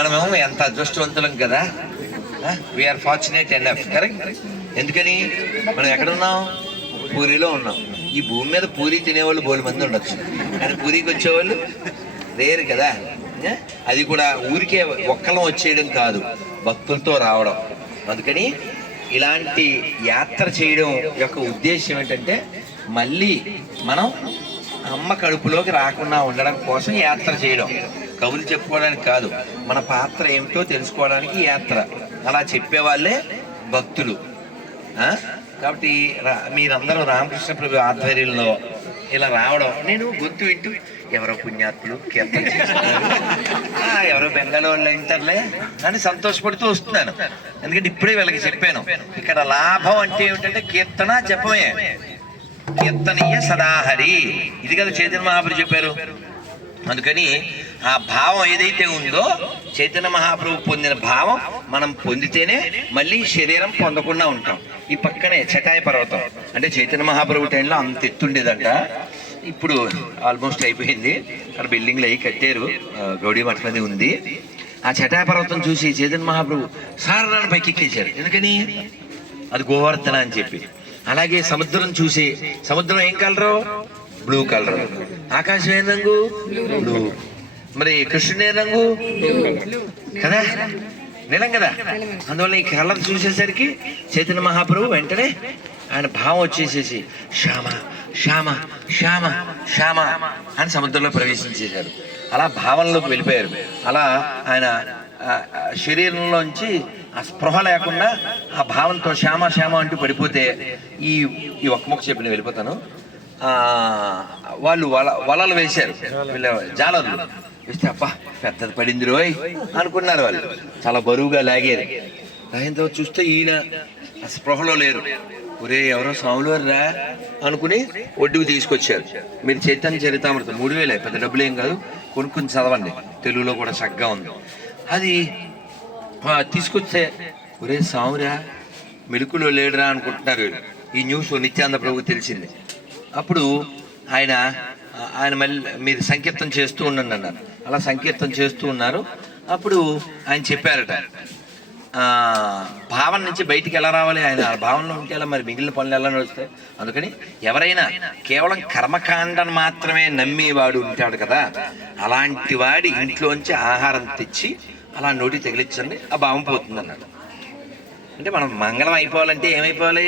మనమేమో ఎంత అదృష్టవంతులం కదా? వీఆర్ ఫార్చునేట్ అండ్ కరెక్ట్ ఎందుకని? మనం ఎక్కడున్నాం? పూరిలో ఉన్నాం. ఈ భూమి మీద పూరి తినేవాళ్ళు బోలు మంది ఉండొచ్చు. కానీ పూరికి వచ్చేవాళ్ళు లేరు కదా? అది కూడా ఊరికే ఒక్కలం వచ్చేయడం కాదు. భక్తులతో రావడం. అందుకని ఇలాంటి యాత్ర చేయడం యొక్క ఉద్దేశం ఏంటంటే మళ్ళీ మనం అమ్మ కడుపులోకి రాకుండా ఉండడం కోసం యాత్ర చేయడం. కవులు చెప్పుకోవడానికి కాదు మన పాత్ర ఏమిటో తెలుసుకోవడానికి యాత్ర. అలా చెప్పేవాళ్ళే భక్తులు. కాబట్టి రా- మీరందరూ రామకృష్ణ ప్రభు ఆధ్వర్యంలో ఇలా రావడం నేను గొంతు వింటూ ఎవరో పుణ్యాత్ములు కీర్తన చేస్తున్నారు. ఎవరో బెంగళూరులో వాళ్ళు వింటారులే అని సంతోషపడుతూ వస్తున్నాను. ఎందుకంటే ఇప్పుడే వీళ్ళకి చెప్పాను. ఇక్కడ లాభం అంటే ఏమిటంటే కీర్తన చెప్పమే కీర్తనీయ సదాహరి. ఇది కదా చైతన్య మహాపురు చెప్పారు. అందుకని ఆ భావం ఏదైతే ఉందో చైతన్య మహాప్రభు పొందిన భావం మనం పొందితేనే మళ్ళీ శరీరం పొందకుండా ఉంటాం. ఈ పక్కనే చటాయ పర్వతం. అంటే చైతన్య మహాప్రభు టైంలో అంత ఎత్తుండేదంట. ఇప్పుడు ఆల్మోస్ట్ అయిపోయింది. అక్కడ బిల్డింగ్లు అవి కట్టారు. గౌడీ మఠమది ఉంది. ఆ చటాయ పర్వతం చూసి చైతన్య మహాప్రభు సారాన్ని పైకి ఎక్కేశారు. ఎందుకని? అది గోవర్ధన అని చెప్పి. అలాగే సముద్రం చూసి సముద్రం ఏం కలరు? బ్లూ కలర్ ఆకాశం ఏ రంగు? బ్లూ మరి కృష్ణుడు ఏ రంగు? కదా? నిలం కదా? అందువల్ల ఈ కలర్ చూసేసరికి చైతన్య మహాప్రభు వెంటనే ఆయన భావం వచ్చేసేసి శ్యామ శ్యామ శ్యామ శ్యామ అని సముద్రంలో ప్రవేశించేశారు. అలా భావంలోకి వెళ్ళిపోయారు. అలా ఆయన శరీరంలోంచి ఆ స్పృహ లేకుండా ఆ భావంతో శ్యామ శ్యామ అంటూ పడిపోతే ఈ ఈ ఒక్క మొక్క చెప్పిన వెళ్ళిపోతాను. వాళ్ళు వల వలలు వేశారు. జాలర్లు వేస్తే అబ్బా పెద్దది పడింది రోయ్ అనుకున్నారు వాళ్ళు. చాలా బరువుగా లాగేది. లాగిన తర్వాత చూస్తే ఈయన స్పృహలో లేరు. ఒరే ఎవరో స్వాములు రా అనుకుని ఒడ్డుకు తీసుకొచ్చారు. మీరు చైతన్య చరితామృతం మూడు వేలే పెద్ద డబ్బులు ఏం కాదు. కొనుక్కుని చదవండి. తెలుగులో కూడా చక్కగా ఉంది. అది తీసుకొస్తే ఒరే సామురా మెలుకులో లేడురా అనుకుంటున్నారు ఈ న్యూస్ నిత్యానంద ప్రభు తెలిసింది. అప్పుడు ఆయన ఆయన మళ్ళీ మీరు సంకీర్తం చేస్తూ ఉండండి అన్నారు. అలా సంకీర్తం చేస్తూ ఉన్నారు. అప్పుడు ఆయన చెప్పారట భావన నుంచి బయటికి ఎలా రావాలి? ఆయన ఆ భావనలో ఉంటే ఎలా? మరి మిగిలిన పనులు ఎలా నడుస్తాయి? అందుకని ఎవరైనా కేవలం కర్మకాండను మాత్రమే నమ్మేవాడు ఉంటాడు కదా. అలాంటి వాడి ఇంట్లోంచి ఆహారం తెచ్చి అలా నోటి తగిలించండి ఆ భావం పోతుంది అన్నాడు అంటే మనం మంగళం అయిపోవాలంటే ఏమైపోవాలి?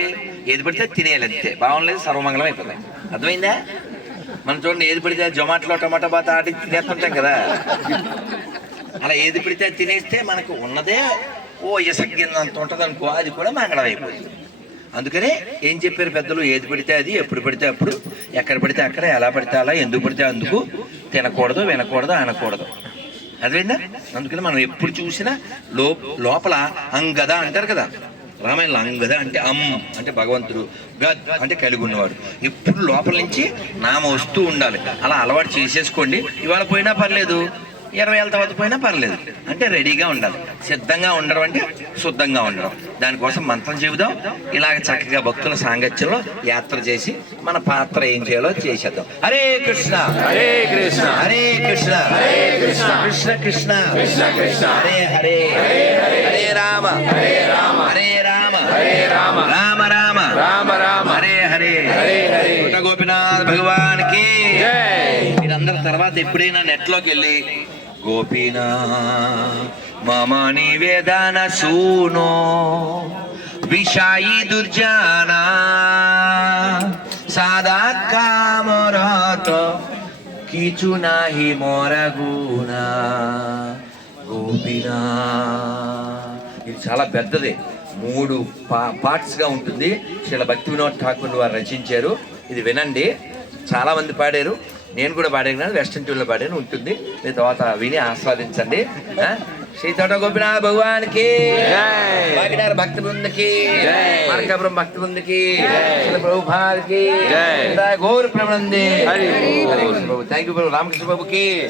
ఏది పడితే తినేయాలి అంతే. భావం లేదు సర్వమంగళం అయిపోతాయి. అర్థమైందా? మనం చూడండి ఏది పడితే జొమాటోలో టమాటా బాత ఆడి తినేస్తుంటాం కదా. అలా ఏది పడితే అది తినేస్తే మనకు ఉన్నదే ఓ ఇసగ్గినంత ఉంటుంది అనుకో అది కూడా మంగళం అయిపోతుంది. అందుకనే ఏం చెప్పారు పెద్దలు? ఏది పడితే అది ఎప్పుడు పడితే అప్పుడు ఎక్కడ పడితే అక్కడ ఎలా పడితే అలా ఎందుకు పడితే అందుకు తినకూడదు వినకూడదు అనకూడదు. అర్థమైందా? అందుకని మనం ఎప్పుడు చూసినా లో లోపల అంగద అంటారు కదా. రామాయణంలో అంగద అంటే అమ్ అంటే భగవంతుడు గద్ అంటే కలిగి ఉన్నవాడు. ఎప్పుడు లోపల నుంచి నామ వస్తూ ఉండాలి. అలా అలవాటు చేసేసుకోండి. ఇవాళ పోయినా పర్లేదు. ఇరవై ఏళ్ళ తర్వాత పోయినా పర్లేదు. అంటే రెడీగా ఉండాలి. సిద్ధంగా ఉండడం అంటే శుద్ధంగా ఉండడం. దానికోసం మంత్రం చెబుదాం. ఇలాగ చక్కగా భక్తుల సాంగత్యంలో యాత్ర చేసి మన పాత్ర ఏం చేయాలో చేసేద్దాం. హరే కృష్ణ. హరే కృష్ణ. హరే కృష్ణ. హరే కృష్ణ. కృష్ణ కృష్ణ. కృష్ణ కృష్ణ. హరే హరే. హరే రామ. హరే రామ రామ రామ రామ రామ హరే హరే హరే హరే పుట్ట గోపినాథ్ భగవాన్ కి జై మీరందరూ తర్వాత ఎప్పుడైనా నెట్లోకి వెళ్ళి గోపీనా మమ నివేదన సూనో విషాయి దుర్జానా সাদা কামরত কিছু নাহি মরা গুণা గోపినా ఇది చాలా పెద్దది మూడు పా పార్ట్స్గా ఉంటుంది. శ్రీల భక్తి వినోద్ ఠాకూర్ వారు రచించారు. ఇది వినండి. చాలా మంది పాడారు. నేను కూడా పాడాను. వెస్టర్న్ ట్యూన్లో పాడాను. ఉంటుంది. మీరు తర్వాత విని ఆస్వాదించండి? శ్రీ తోట గోపినాథ భగవాన్కి. వాకినార భక్తి బృందకి. మార్కాపురం భక్తి బృందకి. శ్రీల ప్రభుపాదకి. జై. గౌర ప్రబంధి హరి ఓం. థ్యాంక్ యూ రామకృష్ణ బాబుకి